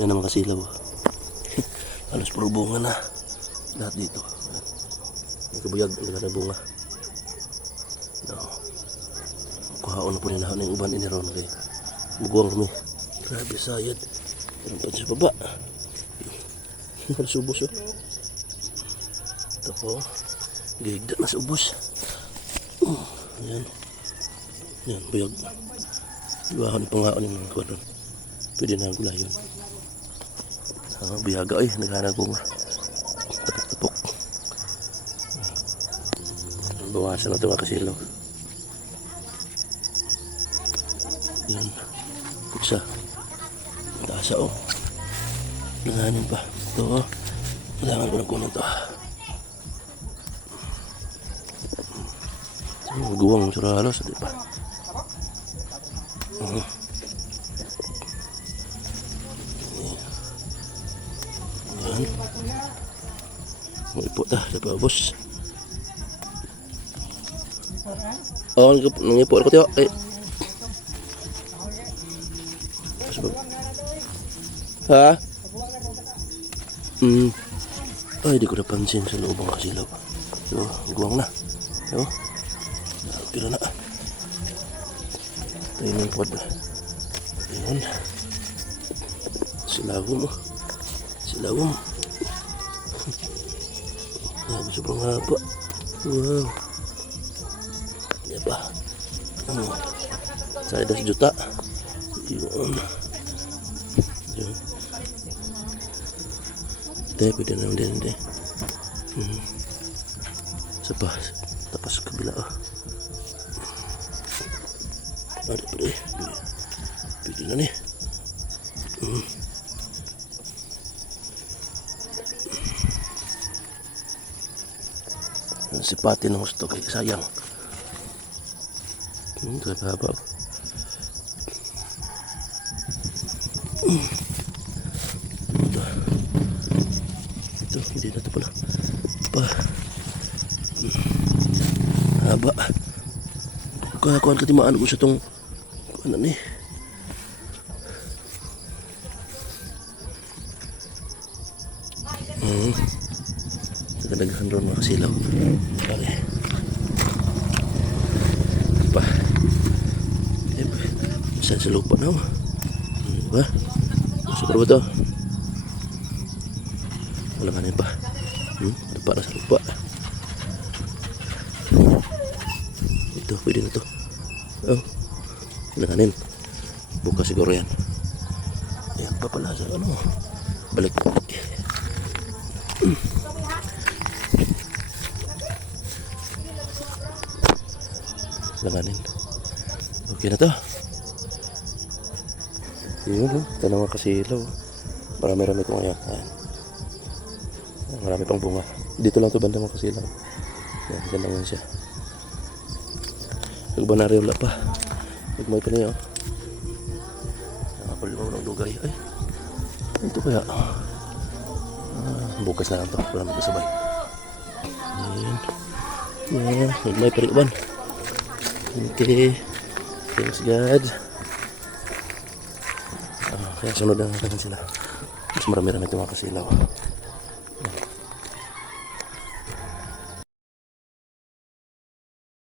Yan naman kasilaw. Halos puro bunga na. Lahat dito. May kabuyag, ang bunga. No. Kuhaon na po nila ng uban iniron kay buguang kami. Grabe sayad. Meron pa sa baba. Subos yun. Ito po. Gigda na sa ubos. Ayan. Ayan, buyag. Iwahan pa nga yung mga kuwan. Pwede na ang gulayon. Biyaga ay, naghanag bunga. Tapok-tapok. Bawasan na ito mga kasilaw. Yan. Puksa. Mataasa o. Nanganin pa. Ito o. Kailangan ko ng kunan ito. Guwang suralos. Di pa. Yan. Ipo ta. Dapat bos. Oh, nangipo ako tiyo. Eh. Ha? Ay, di ko napansin sa loob ng kasilaw. So, guwang na. So, tira na. Tayo ng pod. Ayan. Silawom. Silawom. Grabe, sobrang haba. Wow. Yan pa. Saya 10 juta. Yun. Yun. Ito, pwede naman din. Isa pa. Tapos kabila. Pwede na ni. Sipati ng gusto kay sayang. Ito haba. Ito, hindi na ito pala. Haba. Kuhaan katimaan ko sa itong ano ni. Nagdaghan ron mga kasilaw. Pare. Pa. Saan sa lupa na? Diba? Super ba ito? Wala nga pa. Lupa na sa lupa. Ito, pwede na ito. Oh. Langanin. Bukas siguro yan. Ayan pa pala sa ano. Balik. Langanin. Okay na to. Yun, ito na mga kasilaw. Marami-rami ito ngayon. Ayan. Marami pang bunga. Dito lang ito banda mga kasilaw. Ayan, dyan lang yan siya. Nagbanari wala pa. Nagmay pa niya. Nakapalimaw ng dugay. Ay, ito kaya. Bukas na lang ito. Wala magkasabay. Ayan. Ayan, nagmay pa rin uban. Okay. Thanks God. Kaya sunod na natin sila. Mas marami-rami ito mga kasilaw.